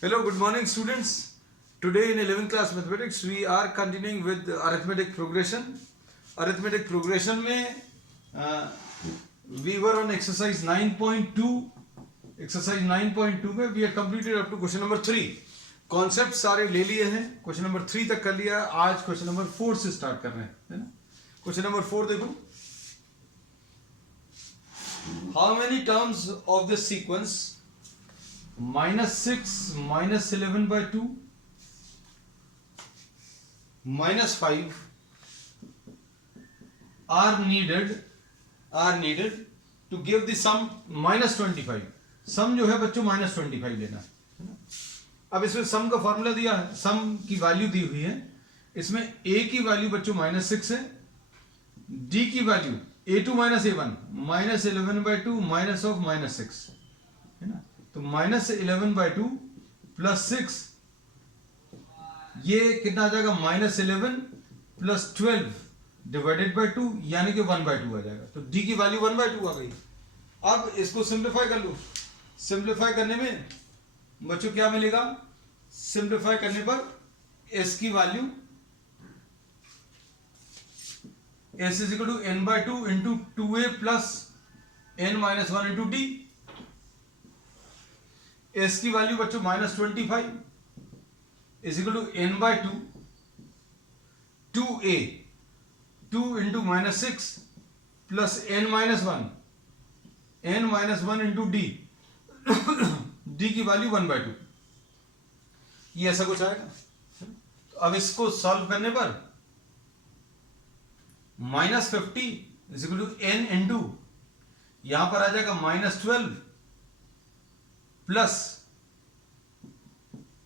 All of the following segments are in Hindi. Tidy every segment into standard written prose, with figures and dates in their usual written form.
Hello, good morning students. Today in 11th class mathematics we are continuing with arithmetic progression. Arithmetic progression में we were on exercise 9.2. Exercise 9.2 में we have completed up to question number 3. Concept सारे ले लिए हैं, क्वेश्चन नंबर 3 तक कर लिया. आज क्वेश्चन नंबर 4 से स्टार्ट कर रहे हैं, है ना. क्वेश्चन नंबर 4 देखो. How many terms of this sequence -6 -11/2 -5 are needed to give the sum -25. सम जो है बच्चों -25 लेना है. अब इसमें सम का फॉर्मूला दिया है, सम की वैल्यू दी हुई है. इसमें a की वैल्यू बच्चों -6 है, d की value a2 - a1 -11/2 minus of -6 है ना. तो -11/2 प्लस 6 ये कितना आ जाएगा, -11 प्लस 12 डिवाइडेड बाय 2 यानी कि 1/2 आ जाएगा. तो d की वैल्यू 1/2 आ गई. अब इसको सिंप्लीफाई कर लो. सिंप्लीफाई करने में बच्चों क्या मिलेगा, सिंप्लीफाई करने पर s की value s is equal to n/2 into 2a plus n-1 into d. s की वैल्यू बच्चों -25 is equal to n/2 2a 2 into -6 plus n-1 n-1 into d. d की वैल्यू 1/2. ये ऐसा कुछ आएगा. तो अब इसको सॉल्व करने पर -50 is equal to n into यहां पर आ जाएगा -12 प्लस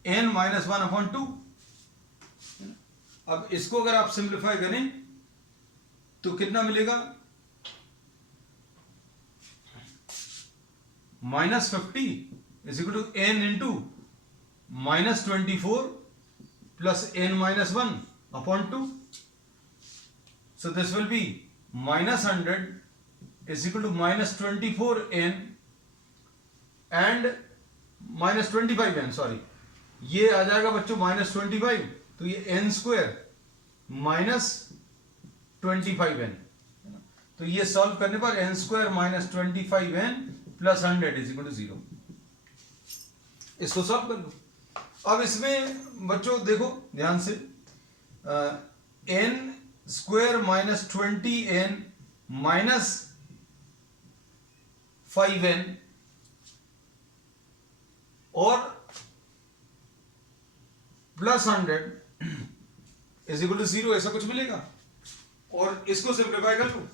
n-1/2. अब इसको अगर आप सिंप्लीफाई करें तो कितना मिलेगा, -50 is equal to n into -24 plus n-1/2. So this will be -100 is equal to -24n and -25n. Sorry, ये आ जाएगा बच्चों -25. तो ये n² -25n. तो ये सॉल्व करने पर n² -25n plus 100 is equal to 0. इसको सॉल्व कर लो. अब इसमें बच्चों देखो ध्यान से, n² -20n माइनस 5n और प्लस 100 इज इक्वल टू 0 ऐसा कुछ मिलेगा. और इसको सिंप्लीफाई कर लो.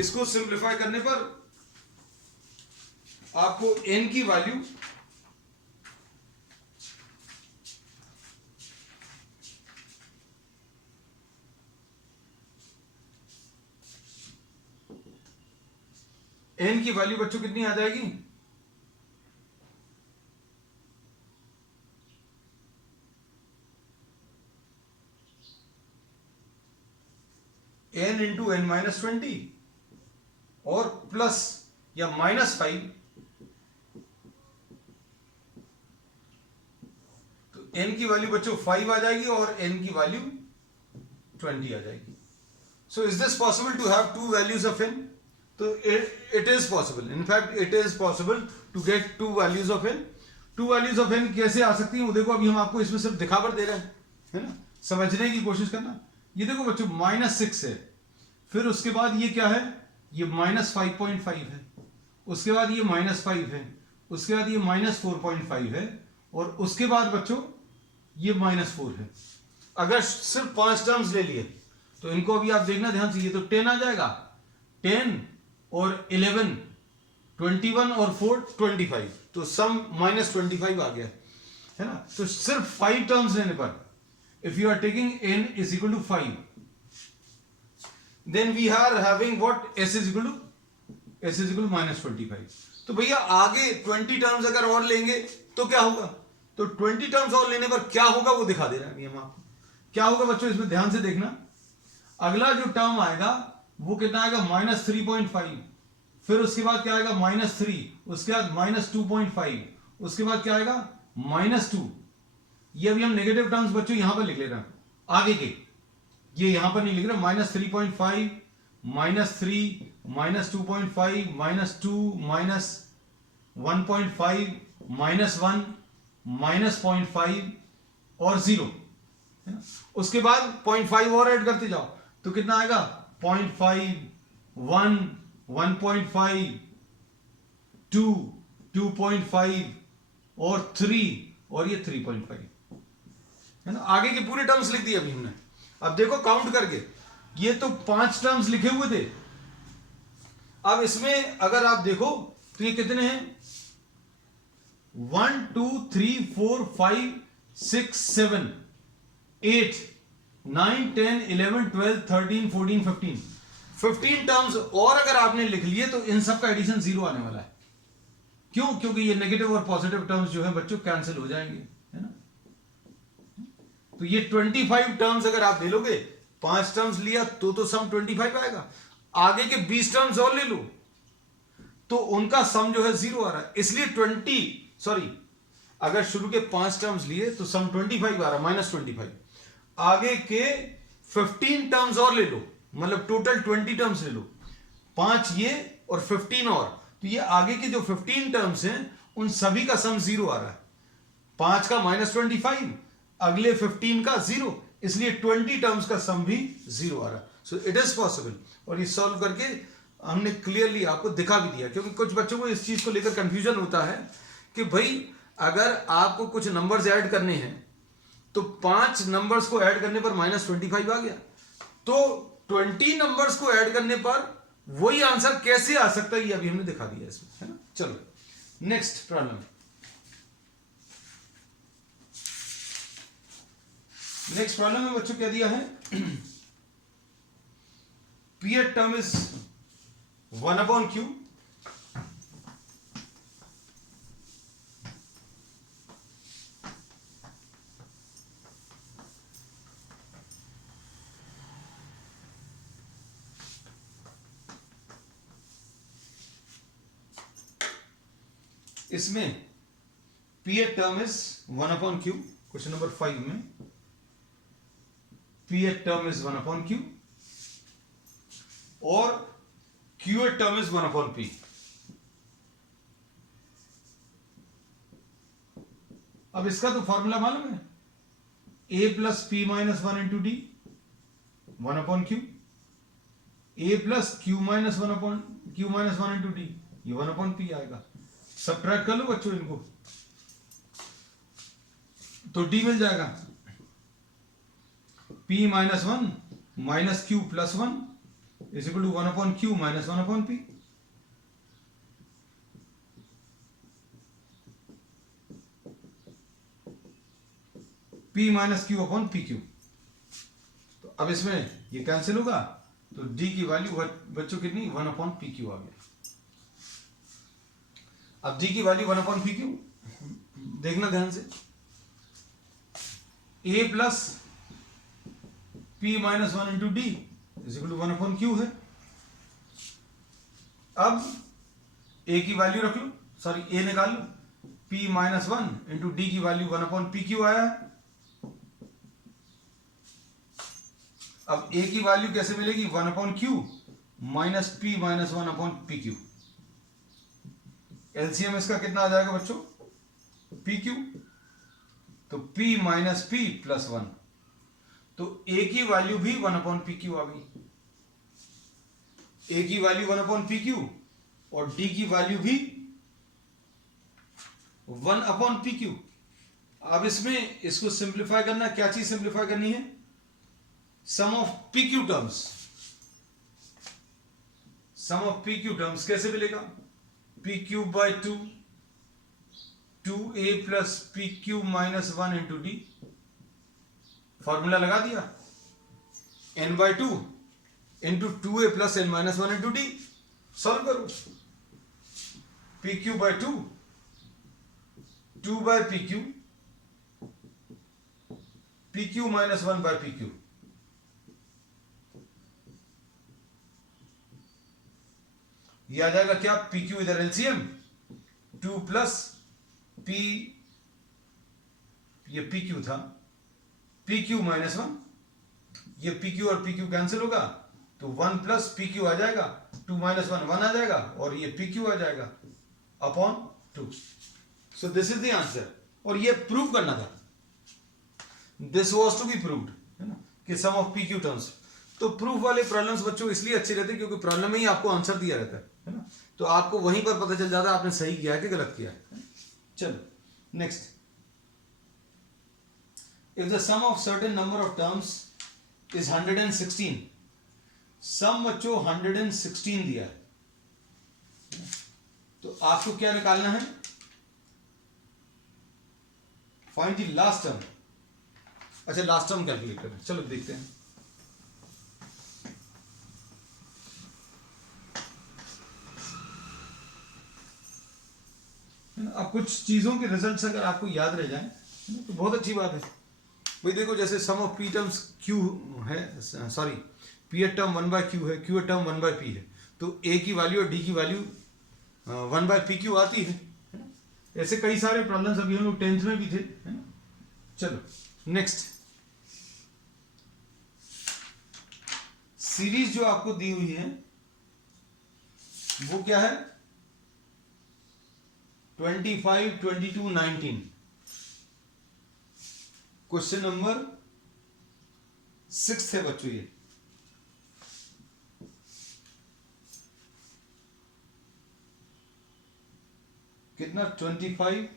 इसको सिंप्लीफाई करने पर आपको n की वैल्यू बच्चों कितनी आ जाएगी, n इंटू n-20 और प्लस या -5. तो n की वैल्यू बच्चों 5 आ जाएगी और n की वैल्यू 20 आ जाएगी. So is this possible to have two values of n? तो it is possible. In fact it is possible to get two values of n. Two values of n कैसे आ सकती हैं वो देखो. अभी हम आपको इसमें सिर्फ दिखावर दे रहे हैं, है ना. समझने की कोशिश करना. ये देखो बच्चों -6 है, फिर उसके बाद ये क्या है, ये -5.5 है, उसके बाद ये -5 है, उसके बाद ये -4.5 है और उसके बाद बच्चों ये -4 है. अगर सिर्फ 5 टर्म्स ले लिए तो इनको अभी आप देखना ध्यान से. ये तो 10 आ जाएगा, 10 और 11 21 और 4 25. तो सम -25 आ गया, है ना. तो सिर्फ 5 टर्म्स लेने पर if you are taking n is equal to 5 then we are having what, s is equal to -25. तो भैया आगे 20 टर्म्स अगर और लेंगे तो क्या होगा. तो 20 टर्म्स और लेने पर क्या होगा वो दिखा दे रहा है हम आपको. क्या होगा बच्चों, इसमें ध्यान से देखना. अगला जो टर्म आएगा वो कितना आएगा, -3.5. फिर उसके बाद क्या आएगा -3, उसके बाद -2.5, उसके बाद क्या आएगा -2। ये अभी हम नेगेटिव टर्म्स बच्चों यहां पर लिख ले रहे हैं आगे के, ये यहां पर नहीं लिख रहे। -3.5, -3, -2.5, -2, -1.5, -1, -0.5 और 0 है ना। उसके बाद 0.5 और ऐड करते जाओ तो कितना आएगा 0.5, 1, 1.5, 2, 2.5 और 3 और ये 3.5 है ना। आगे के पूरे टर्म्स लिख दिए अभी हमने। अब देखो काउंट करके, ये तो 5 टर्म्स लिखे हुए थे। अब इसमें अगर आप देखो तो ये कितने हैं 1, 2, 3, 4, 5, 6, 7, 8, 9, 10, 11, 12, 13, 14, 15 टर्म्स और अगर आपने लिख लिए तो इन सब का एडिशन 0 आने वाला है। क्यों? क्योंकि ये नेगेटिव और पॉजिटिव टर्म्स जो है बच्चों कैंसिल हो जाएंगे, है ना। तो ये 25 टर्म्स अगर आप ले लोगे, 5 टर्म्स लिया तो सम 25 आएगा। आगे के 20 टर्म्स और ले लो तो उनका सम जो है 0 आ रहा है। इसलिए अगर शुरू के 5 टर्म्स लिए तो सम 25 आ रहा है, -25। आगे के 15 टर्म्स और ले लो, मतलब टोटल 20 टर्म्स ले लो, 5 ये और 15 और, तो ये आगे के जो 15 टर्म्स हैं उन सभी का सम 0 आ रहा है। 5 का -25, अगले 15 का 0, इसलिए 20 टर्म्स का सम भी 0 आ रहा है। So it is possible. और ये सॉल्व करके हमने क्लियरली आपको दिखा भी दिया, क्योंकि कुछ बच्चों को इस चीज को लेकर कंफ्यूजन होता है कि भाई अगर आपको कुछ नंबर्स ऐड करने हैं तो 5 नंबर्स को ऐड करने पर -25 आ गया, तो 20 नंबर्स को ऐड करने पर वही आंसर कैसे आ सकता है, ये अभी हमने दिखा दिया इसमें, है ना। चलो नेक्स्ट प्रॉब्लम। नेक्स्ट प्रॉब्लम में बच्चों क्या दिया है पीरियड टर्म इज 1/q, इसमें period term is 1/q। Question number 5 में पीरियड टर्म इज 1/q और क्यूएड टर्म इज 1/p। अब इसका तो फॉर्मूला मालूम है, a plus p minus 1 into D 1/q, a plus q minus 1 into D, ये 1/p आएगा। सबट्रैक्ट कर लो बच्चों इनको, तो d मिल जाएगा p minus 1 minus q plus 1 is equal to 1/q minus 1/p। p minus q upon p q. तो अब इसमें ये कैंसिल होगा, तो d की वैल्यू बच्चों कितनी 1/pq आ गया। अब d की वैल्यू 1/pq, देखना ध्यान से, a plus p minus 1 into d is equal to 1/q है। अब a की वैल्यू रख लो, a निकाल लो, p माइनस 1 इंटू डी की वैल्यू 1/pq आया है। अब a की वैल्यू कैसे मिलेगी 1/q minus p minus 1/pq। LCM इसका कितना आ जाएगा बच्चों pq, तो p माइनस p प्लस 1, तो a की वैल्यू भी 1/pq आ गई। a की वैल्यू 1/pq और d की वैल्यू भी 1/pq। अब इसमें इसको सिंप्लीफाई करना, क्या चीज सिंप्लीफाई करनी है, sum of pq terms. Sum of pq terms कैसे मिलेगा, pq by 2, 2a plus pq minus 1 into d, formula लगा दिया, n by 2 into 2a plus n minus 1 into d. Solve करो, pq by 2, 2 by pq, pq minus 1 by pq। ये आ जाएगा क्या, पी क्यू इधर एलसीएम 2 प्लस पी, ये पी क्यू था, पी क्यू माइनस 1, ये पी क्यू और पी क्यू कैंसिल होगा तो 1 प्लस पी क्यू आ जाएगा, 2 माइनस 1 1 आ जाएगा और ये पी क्यू आ जाएगा upon 2. So this is the answer. और ये प्रूव करना था, this was to be proved, है ना, कि sum of p q terms. तो प्रूफ वाले प्रॉब्लम्स बच्चों इसलिए अच्छे रहते हैं क्योंकि प्रॉब्लम में ही आपको आंसर दिया रहता है ना, तो आपको वहीं पर पता चल जाता है आपने सही किया है कि गलत किया है. चलो next. If the sum of certain number of terms is 116, sum बच्चों 116 दिया है, तो आपको क्या निकालना है, फाइंड द लास्ट टर्म. अच्छा लास्ट टर्म कैलकुलेट करना, चलो देखते हैं. अब कुछ चीजों के रिजल्ट्स अगर आपको याद रह जाएं तो बहुत अच्छी बात है. भाई देखो जैसे sum of p terms q है, sorry p at term 1 by q है, q at term 1 by p है, तो ए की वैल्यू और डी की वैल्यू 1 बाय पी क्यू आती है ना. ऐसे कई सारे प्रॉब्लम्स अभी हम लोग 10th में भी थे, है ना. चलो नेक्स्ट. सीरीज जो आपको दी हुई है वो क्या है, 25, 22, 19. क्वेश्चन नंबर 6 है बच्चों ये. कितना, 25,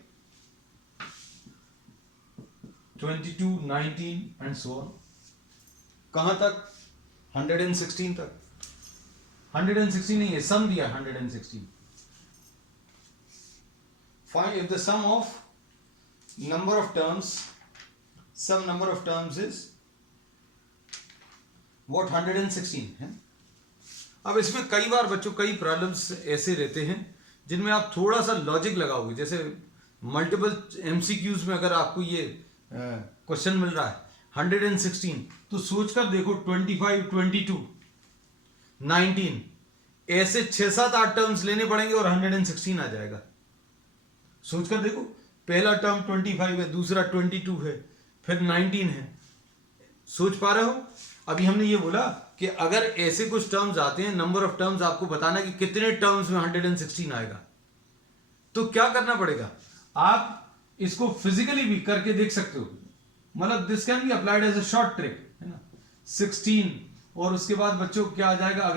22, 19 एंड सो ऑन. कहां तक, 116 तक. 116 नहीं है, सम दिया 116. Find if the sum of number of terms, some number of terms is what, 116 है. अब इसमें कई बार बच्चों कई प्रॉब्लम्स ऐसे रहते हैं जिनमें आप थोड़ा सा लॉजिक लगाओगे. जैसे मल्टीपल एमसीक्यूज में अगर आपको ये क्वेश्चन मिल रहा है 116, तो सोचकर देखो 25, 22, 19 ऐसे 6-7-8 टर्म्स लेने पड़ेंगे और 116 आ जाएगा. सोचकर देखो, पहला टर्म 25 है, दूसरा 22 है, फिर 19 है. सोच पा रहे हो. अभी हमने ये बोला कि अगर ऐसे कुछ टर्म्स आते हैं, नंबर ऑफ टर्म्स आपको बताना कि कितने टर्म्स में 116 आएगा, तो क्या करना पड़ेगा. आप इसको फिजिकली भी करके देख सकते हो, मतलब this can be applied as a short trick, है ना. 16 और उसके बाद बच्चों क्या आ जाएगा,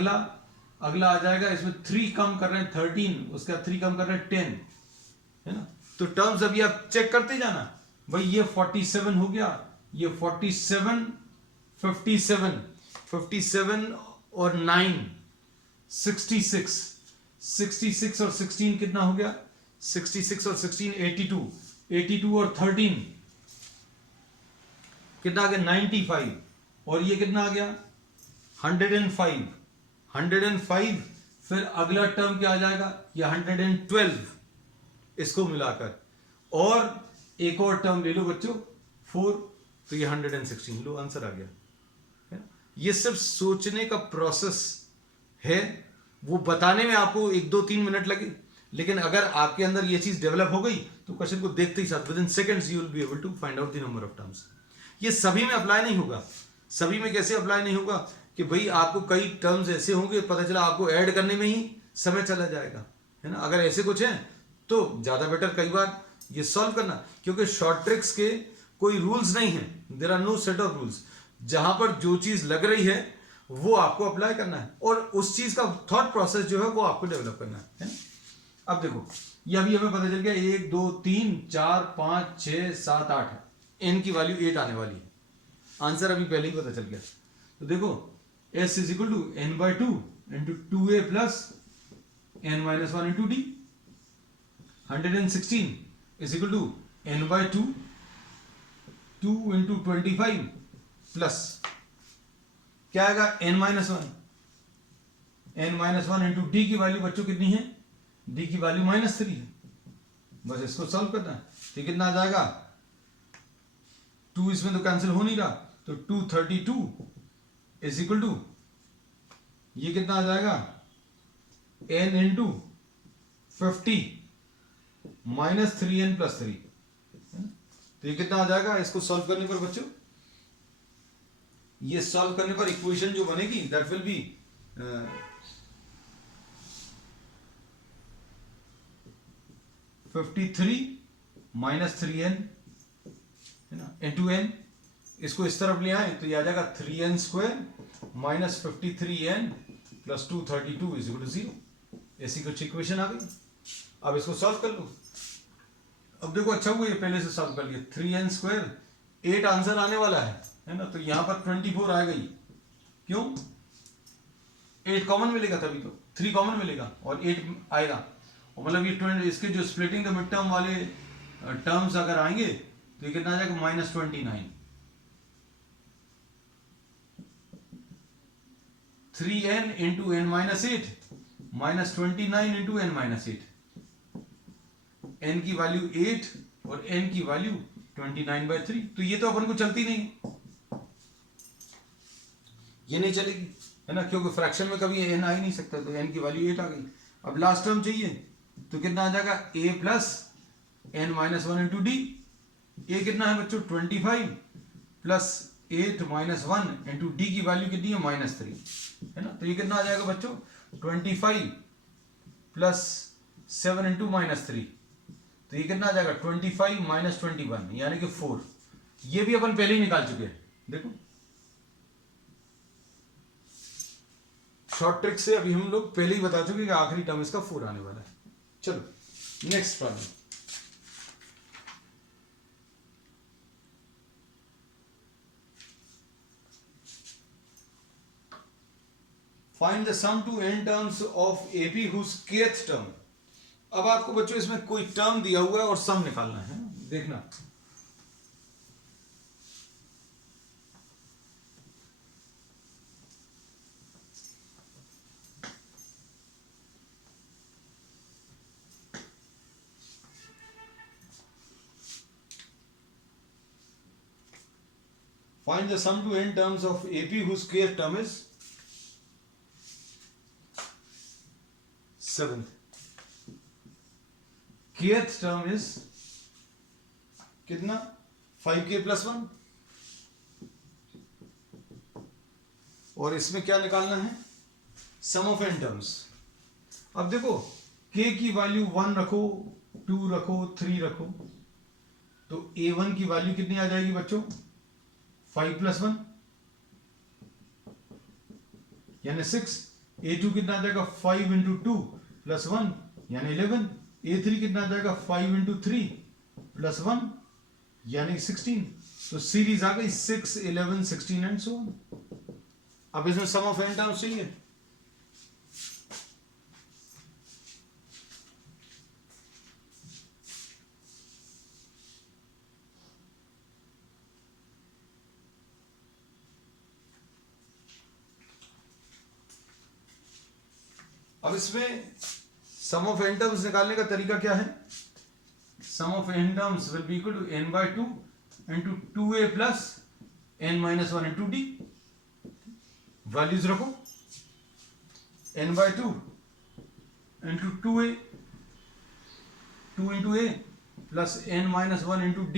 अगला आ जाएगा, इसमें 3 कम कर रहे हैं 13, उसका 3 कम कर रहे हैं 10, है ना. तो टर्म्स अभी आप चेक करते जाना. भाई ये 47 हो गया, ये 47, 57, 57 और 9 66, 66 और 16 कितना हो गया, 66 और 16 82, 82 और 13 कितना आ गया, 95, और ये कितना आ गया 105, 105. फिर अगला टर्म क्या आ जाएगा, ये 112, इसको मिलाकर, और एक और टर्म ले लो बच्चों 4, तो ये 116. लो आंसर आ गया. ये सिर्फ सोचने का प्रोसेस है, वो बताने में आपको 1, 2, 3 मिनट लगे, लेकिन अगर आपके अंदर ये चीज डेवलप हो गई तो क्वेश्चन को देखते ही साथ with in seconds you will be able to find out the number of terms. ये सभी में अप्लाई नहीं होगा. सभी में कैसे अप्लाई नहीं होगा कि भाई आपको कई टर्म्स ऐसे होंगे, पता चला आपको ऐड करने में ही समय चला जाएगा, है ना. अगर ऐसे कुछ है तो ज्यादा बेटर कई बार ये सॉल्व करना, क्योंकि शॉर्ट ट्रिक्स के कोई रूल्स नहीं है. There are no set of rules. जहां पर जो चीज लग रही है वो आपको अप्लाई करना है, और उस चीज का थॉट प्रोसेस जो है वो आपको डेवलप करना है. अब देखो ये अभी हमें पता चल गया 1, 2, 3, 4, 5, 6, 7, 8 है. n की वैल्यू 8 आने वाली है. आंसर अभी पहले ही पता चल गया. तो देखो s is equal to n by 2 into 2a plus n minus 1 into d. 116 is equal to n by 2 into 25 plus क्या आएगा n minus 1. n minus 1 into d की वैल्यू बच्चों कितनी है, d की वैल्यू -3 है. बस इसको सॉल्व करना है. तो कितना आ जाएगा, 2 इसमें तो कैंसिल हो नहीं रहा, तो 232 इज इक्वल टू ये कितना आ जाएगा n into 50 minus 3n plus 3, तो ये कितना आ जाएगा इसको सॉल्व करने पर बच्चों? ये सॉल्व करने पर इक्वेशन जो बनेगी that will be 53 minus 3n है ना इंटू n, इसको इस तरफ ले आए तो ये आ जाएगा 3n square minus 53n plus 232 is equal to 0। ऐसी कुछ इक्वेशन आ गई। अब इसको सॉल्व कर लो। अब देखो अच्छा हुआ ये पहले से सॉल्व कर लिया। 3n स्क्वायर 8 आंसर आने वाला है ना, तो यहां पर 24 आएगा ही। क्यों? 8 कॉमन मिलेगा तभी तो, 3 कॉमन मिलेगा और 8 आएगा, और मतलब ये 20 इसके जो स्प्लिटिंग द मिड टर्म वाले टर्म्स अगर आएंगे तो ये कितना आ जाएगा minus 29। 3n into n minus 8 minus 29 into n minus 8, n की वैल्यू 8 और n की वैल्यू 29/3। तो ये तो अपन को चलती नहीं, ये नहीं चलेगी है ना, क्योंकि फ्रैक्शन में कभी n आ ही नहीं सकता, तो n की वैल्यू 8 आ गई। अब लास्ट टर्म चाहिए तो कितना आ जाएगा a plus n minus 1 into D. a कितना है बच्चों 25 प्लस 8 माइनस 1 इंटू डी की वैल्यू कितनी है -3 है ना, तो ये कितना आ जाएगा बच्चों 25 प्लस 7 इंटू -3, तो ये कितना आ जाएगा 25 माइनस 21 यानी कि 4। ये भी अपन पहले ही निकाल चुके हैं। देखो शॉर्ट ट्रिक से अभी हम लोग पहले ही बता चुके कि आखिरी टर्म इसका 4 आने वाला है। चलो next problem. Find the sum to n terms of AP whose kth term. अब आपको बच्चों इसमें कोई टर्म दिया हुआ है और सम निकालना है, देखना। Find the sum to n terms of AP whose kth term is 7th. Kth term is कितना 5k प्लस 1, और इसमें क्या निकालना है सम ऑफ n टर्म्स। अब देखो k की वैल्यू 1 रखो, 2 रखो, 3 रखो, तो a1 की वैल्यू कितनी आ जाएगी बच्चों 5 प्लस 1 यानी 6। a2 कितना आ जाएगा 5 इंटू 2 प्लस 1 यानी 11। a3 कितना आ जाएगा 5 इंटू 3 प्लस 1 यानी 16। तो सीरीज आ गई 6, 11, 16 एंड सो ऑन। अब इसमें सम ऑफ n टर्म्स चाहिए। अब इसमें सम ऑफ n टर्म्स निकालने का तरीका क्या है? Sum of n terms will be equal to n/2 into 2a plus n-1 into d। Values रखो n/2 into 2a, 2 into a plus n-1 into d।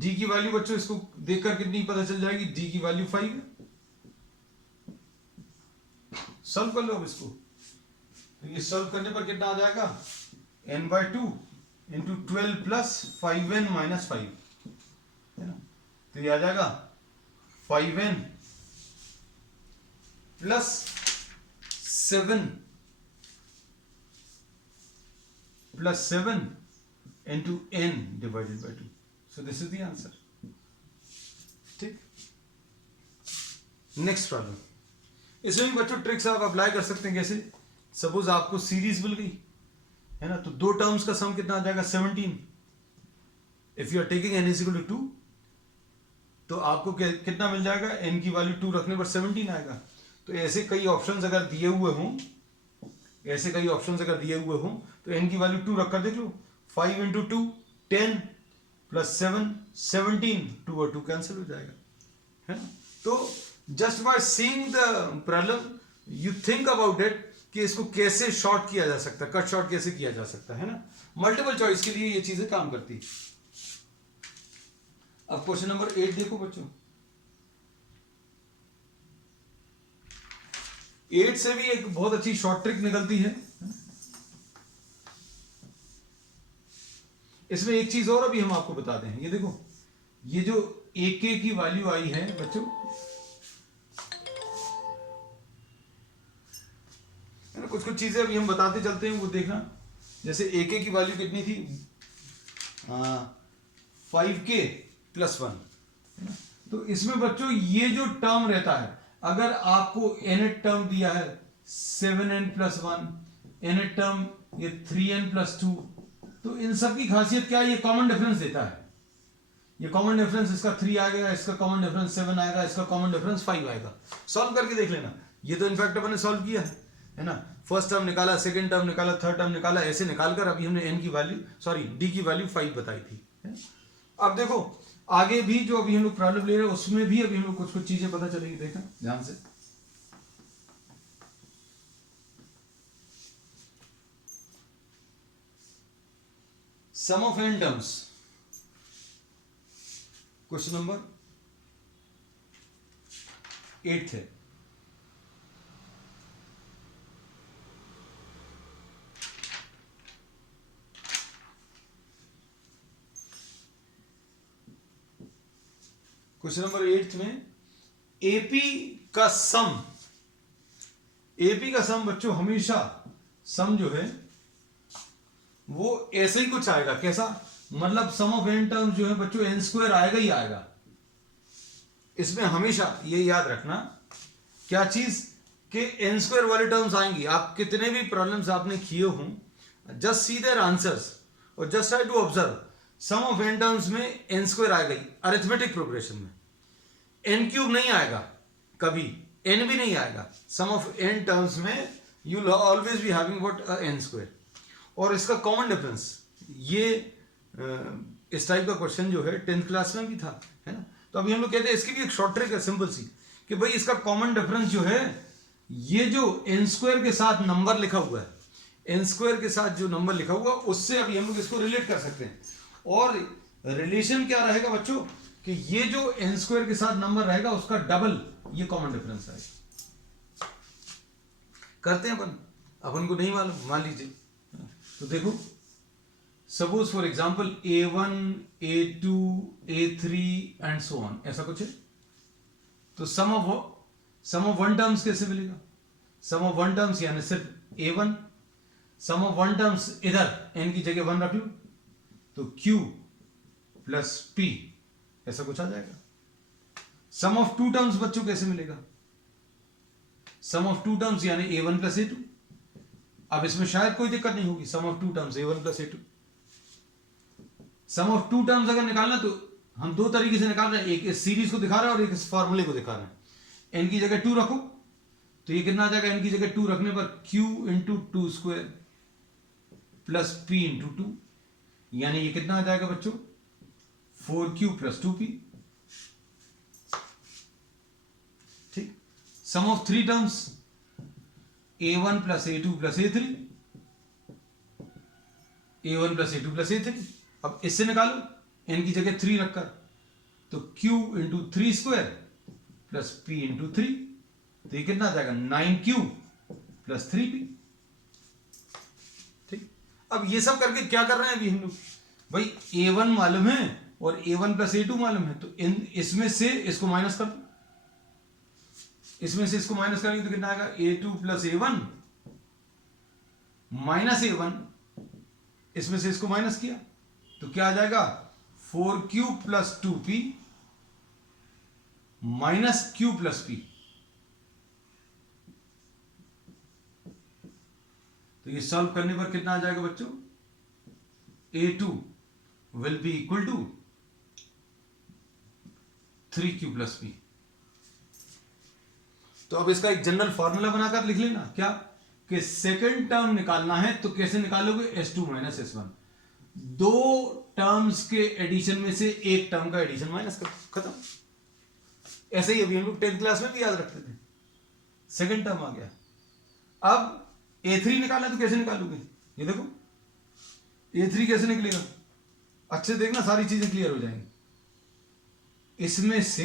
d की वैल्यू बच्चों इसको देखकर कितनी पता चल जाएगी, d की वैल्यू 5 है। सॉल्व कर लो अब इसको, तो ये सॉल्व करने पर कितना आ जाएगा n/2 into 12 plus 5n minus 5 है ना, तो ये आ जाएगा 5n plus 7 plus 7 into n divided by 2। So this is the answer. ठीक, नेक्स्ट प्रॉब्लम। इसमें भी बच्चों ट्रिक्स आप अप्लाई कर सकते हैं। कैसे? सपोज आपको सीरीज मिल गई है ना, तो दो टर्म्स का सम कितना आ जाएगा 17। If you are taking n is equal to 2, तो आपको कितना मिल जाएगा, n की वैल्यू 2 रखने पर 17 आएगा। तो ऐसे कई ऑप्शंस अगर दिए हुए हों, तो n की वैल्यू 2 रखकर देख लो। 5 इंटू 2 10 प्लस 7 17, 2 और 2 कैंसिल हो जाएगा है ना। तो just by seeing the problem you think about it कि इसको कैसे शॉर्ट किया जा सकता है, कट शॉर्ट कैसे किया जा सकता है ना। मल्टीपल चॉइस के लिए ये चीजें काम करती है। अब क्वेश्चन नंबर 8 देखो बच्चों। 8 से भी एक बहुत अच्छी शॉर्ट ट्रिक निकलती है। इसमें एक चीज और अभी हम आपको बता दें, ये देखो, ये जो AK की वैल्यू आई है बच्चों, है ना, कुछ कुछ चीजें अभी हम बताते चलते हैं, वो देखना। जैसे AK की वैल्यू कितनी थी, 5K + 1, है ना। तो इसमें बच्चों ये जो टर्म रहता है, अगर आपको nth टर्म दिया है 7n + 1, nth टर्म ये 3n + 2, तो इन सब की खासियत क्या है, ये कॉमन डिफरेंस देता है। ये कॉमन डिफरेंस, इसका 3 आएगा, इसका कॉमन डिफरेंस 7 आएगा, इसका कॉमन डिफरेंस 5 आएगा। सॉल्व करके देख लेना। ये तो इनफैक्ट अपन ने सॉल्व किया है ना। फर्स्ट टर्म निकाला, सेकंड टर्म निकाला, थर्ड टर्म निकाला, ऐसे निकालकर अभी हमने n की वैल्यू, सॉरी d की वैल्यू 5 बताई थी। अब देखो आगे भी जो अभी हम लोग प्रॉब्लम ले रहे हैं, उसमें भी अभी हम लोग कुछ कुछ चीजें पता चलेगी। देखा ध्यान से, sum of n terms, question number 8 है। क्वेश्चन नंबर 8 में AP का सम, AP का सम बच्चों हमेशा सम जो है वो ऐसे ही कुछ आएगा। कैसा, मतलब सम ऑफ n टर्म्स जो है बच्चों n² आएगा ही आएगा। इसमें हमेशा ये याद रखना, क्या चीज, कि n² वाले टर्म्स आएंगी। आप कितने भी प्रॉब्लम्स आपने किए हों, जस्ट सी देयर आंसर्स और just try to observe, sum of n terms में n² आएगा ही, अरिथमेटिक प्रोग्रेशन में। n³ नहीं आएगा कभी, n भी नहीं आएगा। सम ऑफ n टर्म्स में you will always be having what, n²। और इसका कॉमन डिफरेंस, ये इस टाइप का क्वेश्चन जो है 10th क्लास में भी था, है ना। तो अभी हम लोग कहते हैं इसकी भी एक शॉर्ट ट्रिक है सिंपल सी, कि भाई इसका कॉमन डिफरेंस जो है, ये जो n² के साथ नंबर लिखा हुआ है, n² के साथ जो नंबर लिखा हुआ, उससे अभी हम लोग इसको रिलेट कर सकते हैं। और रिलेशन क्या रहेगा बच्चों, कि ये जो n² के साथ नंबर रहेगा उसका डबल ये कॉमन डिफरेंस आएगा। करते हैं अपन को नहीं मालूम, मान लीजिए। तो देखो, suppose for example A1, A2, A3 and so on, ऐसा कुछ है। तो सम ऑफ वन टर्म्स कैसे मिलेगा, सम ऑफ वन टर्म्स यानी सिर्फ A1, sum of one terms इधर n की जगह 1 रख लो, तो Q + P, ऐसा कुछ आ जाएगा। सम ऑफ टू टर्म्स बच्चों कैसे मिलेगा, सम ऑफ टू टर्म्स यानी A1 + A2। अब इसमें शायद कोई दिक्कत नहीं होगी, sum of two terms A1 + A2। Sum of two terms अगर निकालना तो हम दो तरीके से निकाल रहे हैं, एक इस सीरीज को दिखा रहा है और एक इस फॉर्मूले को दिखा रहे हैं। n की जगह 2 रखो, तो ये कितना आ जाएगा, n की जगह 2 रखने पर Q × 2² + P × 2, यानी ये कितना आ जाएगा बच्चों, 4Q + 2P। ठीक। Sum of three terms A1 + A2 + A3, A1 + A2 + A3। अब इससे निकालो n की जगह 3 रखकर, तो Q × 3² + P × 3, तो ये कितना आ जाएगा, 9Q + 3P। ठीक। अब ये सब करके क्या कर रहे हैं अभी हम लोग, भाई A1 मालूम है और A1 + A2 मालूम है, तो इसमें से इसको माइनस कर दो, इसमें से इसको माइनस करेंगे तो कितना आएगा, A2 + A1 - A1, इसमें से इसको माइनस किया तो क्या आ जाएगा, 4Q + 2P - Q + P। तो ये सॉल्व करने पर कितना आ जाएगा बच्चों, A2 will be equal to 3Q + P। तो अब इसका एक जनरल फॉर्मूला बनाकर लिख लेना, क्या, कि सेकंड टर्म निकालना है तो कैसे निकालोगे, S2 - S1। दो टर्म्स के एडिशन में से एक टर्म का एडिशन माइनस कर, खत्म। ऐसे ही अभी हम लोग 10th क्लास में भी याद रखते थे, सेकंड टर्म आ गया, अब A3 निकालना है तो कैसे निकालोगे? ये देखो A3 कैसे निकलेगा, अच्छे देखना सारी चीजें क्लियर हो जाएंगी। इसमें से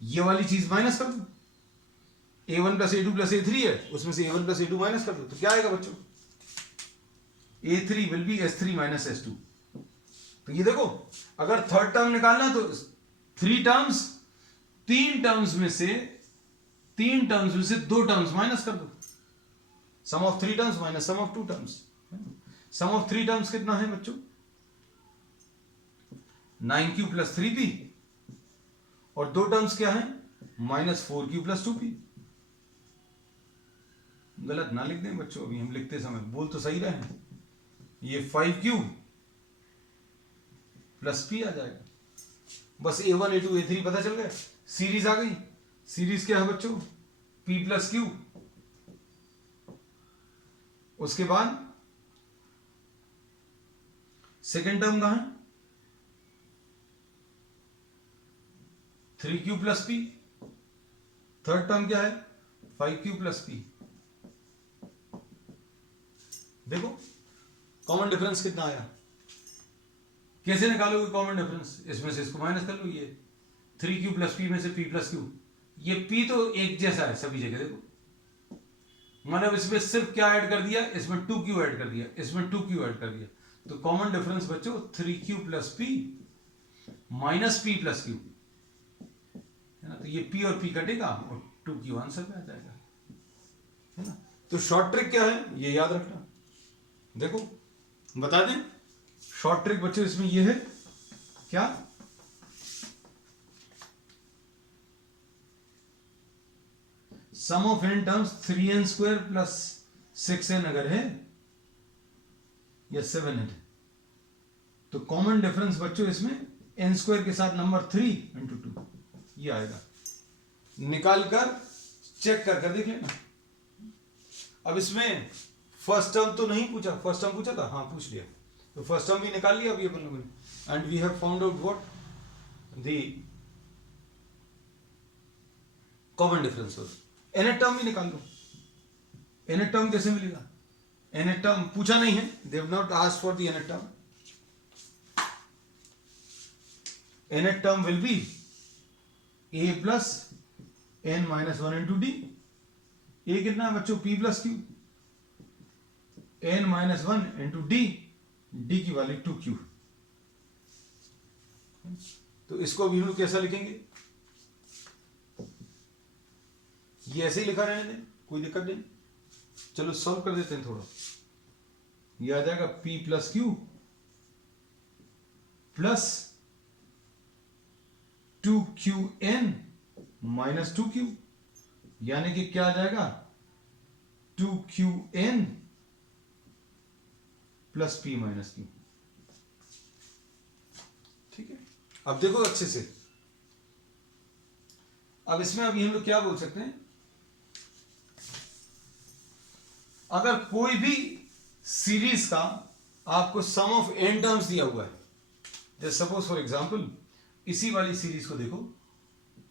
ये वाली चीज माइनस कर दो, A1 plus A2 plus A3 है, उसमें से A1 प्लस A2 माइनस कर दो तो क्या आएगा बच्चों? A3 will be S3 minus S2। तो ये देखो अगर थर्ड टर्म निकालना तो तीन टर्म्स में से दो टर्म्स माइनस कर दो। Sum of three terms minus sum of two terms. Sum of three terms कितना है बच्चों? 9q प्लस 3p, और दो टर्म्स क्या है? -4q plus 2p। गलत ना लिख दें बच्चों, अभी हम लिखते समय बोल तो सही रहे हैं। ये 5q प्लस p आ जाएगा। बस A1 A2 A3 पता चल गया, सीरीज आ गई। सीरीज क्या है बच्चों? p plus q। उसके बाद सेकेंड टर्म कहां है? 3q plus p। Third term क्या है? 5q plus p। देखो कॉमन डिफरेंस कितना आया। कैसे निकालोगे कॉमन डिफरेंस? इसमें से इसको माइनस कर लो, ये 3q प्लस p में से p प्लस q। ये p तो एक जैसा है सभी जगह, देखो मतलब इसमें सिर्फ क्या ऐड कर दिया, इसमें 2q ऐड कर दिया, इसमें 2q ऐड कर दिया, तो कॉमन डिफरेंस बच्चों 3q plus p minus p plus q है ना। तो ये p और p कटेगा और 2q आंसर में आ जाएगा, है ना। तो शॉर्ट ट्रिक क्या है ये याद रखना। देखो बता दें शॉर्ट ट्रिक बच्चों इसमें ये है क्या? Sum of n terms 3n square plus 6n अगर है या 7n है तो कॉमन डिफरेंस बच्चों इसमें n स्क्वायर के साथ नंबर 3 इंटू 2 ये आएगा। निकाल कर चेक कर देख लेना। अब इसमें फर्स्ट टर्म तो नहीं पूछा, फर्स्ट टर्म पूछा था, हाँ पूछ लिया, तो फर्स्ट टर्म भी निकाल लिया अभी अपन लोगों ने। And we have found out what the common difference was. nth term भी निकाल लो। nth टर्म कैसे मिलेगा? nth टर्म पूछा नहीं है, they have not asked for the nth term. nth term will be a plus n minus 1 into D. a कितना है बच्चों? p plus q, n minus 1 into D, D की वैल्यू 2q। तो इसको अभी हम लोग कैसा लिखेंगे? ये ऐसे ही लिखा रहने दें, कोई दिक्कत नहीं। चलो सॉल्व कर देते हैं थोड़ा। ये आ जाएगा p plus q plus 2qn minus 2q, यानी कि क्या आ जाएगा? 2qn plus p minus q। ठीक है, अब देखो अच्छे से। अब इसमें अभी हम लोग क्या बोल सकते हैं? अगर कोई भी सीरीज का आपको सम ऑफ n टर्म्स दिया हुआ है, जैसे सपोज फॉर एग्जांपल इसी वाली सीरीज को देखो,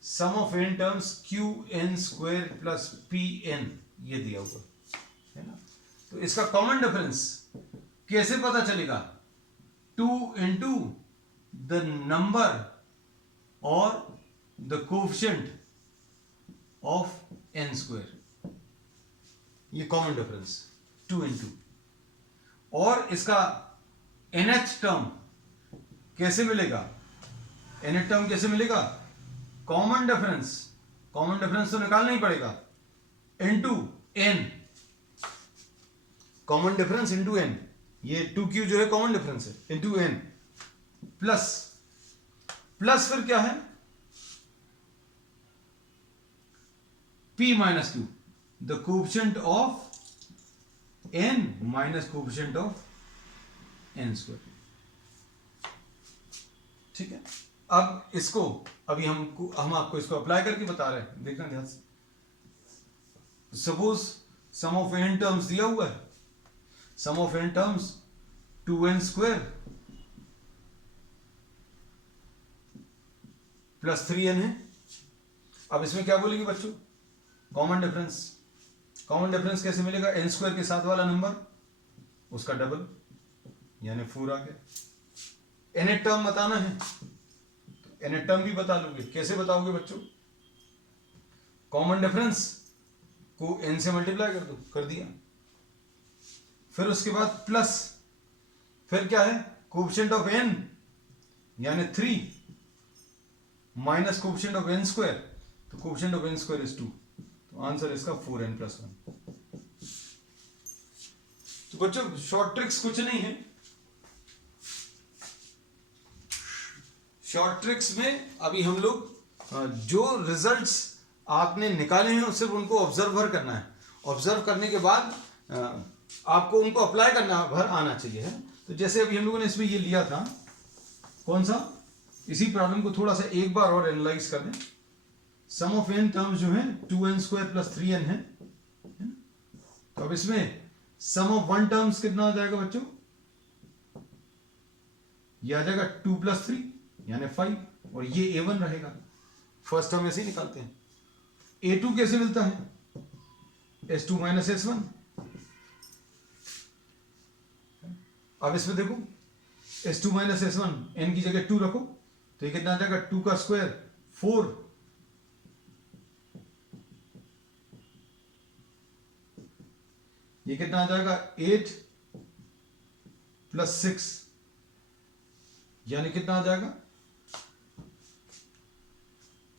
sum of n terms qn square plus pn ये दिया हुआ है ना। तो इसका कॉमन डिफरेंस कैसे पता चलेगा? 2 इंटू द नंबर और the coefficient of n square, ये कॉमन डिफरेंस 2 इंटू। और इसका nth टर्म कैसे मिलेगा? nth टर्म कैसे मिलेगा? कॉमन डिफरेंस तो निकालना ही पड़ेगा, into n, common difference into n। ये 2q जो है कॉमन डिफरेंस है, इंटू n प्लस फिर क्या है? p minus q, the coefficient of n minus coefficient of n square. ठीक है, अब इसको अभी हम आपको इसको अप्लाई करके बता रहे हैं, देखना ध्यान से। Suppose sum of n terms दिया हुआ है, sum of n terms 2n square plus 3n है। अब इसमें क्या बोलेंगे बच्चों? कॉमन कॉमन डिफरेंस कैसे मिलेगा? एन स्क्वायर के साथ वाला नंबर उसका डबल, यानी 4 आ गया। nth टर्म बताना है तो nth टर्म भी बता लोगे। कैसे बताओगे बच्चों? कॉमन डिफरेंस को n से मल्टीप्लाई कर दो, कर दिया। फिर उसके बाद प्लस, फिर क्या है? कोएफिशिएंट ऑफ n यानी 3 minus coefficient of n square, तो coefficient of n square is 2, तो आंसर इसका 4n + 1। तो बच्चों शॉर्ट ट्रिक्स कुछ नहीं है। शॉर्ट ट्रिक्स में अभी हम लोग जो रिजल्ट्स आपने निकाले हैं सिर्फ उनको ऑब्जर्वर करना है। ऑब्जर्व करने के बाद आपको उनको अप्लाई करना भर आना चाहिए है। तो जैसे अभी हम लोगों ने इसमें ये लिया था, कौन सा? इसी प्रॉब्लम को थोड़ा सा एक बार और एनालाइज कर दें। सम ऑफ n टर्म्स जो है 2n² + 3n है। तो अब इसमें सम ऑफ 1 टर्म्स कितना आ जाएगा बच्चों? ये आ जाएगा 2 + 3 यानी 5, और ये a1 रहेगा। फर्स्ट टर्म ऐसे ही निकालते हैं। a2 कैसे मिलता है? s2 - s1। अब इसमें देखो s2 - s1, n की जगह 2 रखो तो ये कितना आ जाएगा? 2 का स्क्वायर 4, ये कितना आ जाएगा? 8 + 6 यानी कितना आ जाएगा?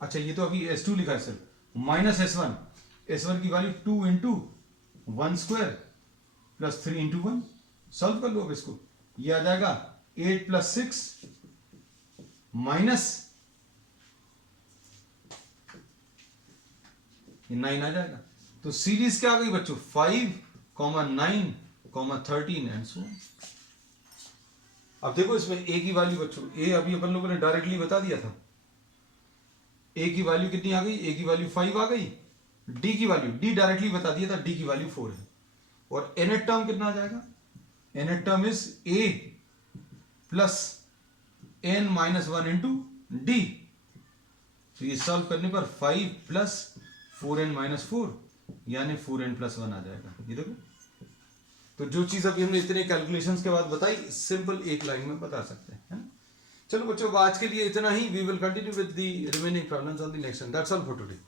अच्छा ये तो अभी s2 लिखा है सिर्फ, माइनस s1। s1 की वैल्यू 2 × 1² + 3 × 1। सॉल्व कर लो अब इसको। ये आ जाएगा 8 + 6 माइनस 9 आ जाएगा। तो सीरीज क्या आ गई बच्चों? 5, 9, 13 एंड सो ऑन। अब देखो इसमें a की वैल्यू बच्चों, a अभी अपन लोगों ने डायरेक्टली बता दिया था। a की वैल्यू कितनी आ गई? a की वैल्यू 5 आ गई। d की वैल्यू, d डायरेक्टली बता दिया था, d की वैल्यू 4 है। और nth टर्म कितना आ जाएगा? nth term is a + n - 1 × d। तो ये सॉल्व करने पर 5 + 4n - 4 यानी 4n + 1 आ जाएगा। ये देखो, तो जो चीज अभी हमने इतने कैलकुलेशंस के बाद बताई, सिंपल एक लाइन में बता सकते हैं, है ना? चलो बच्चों आज के लिए इतना ही। We will continue with the remaining problems on the next one. That's all for today.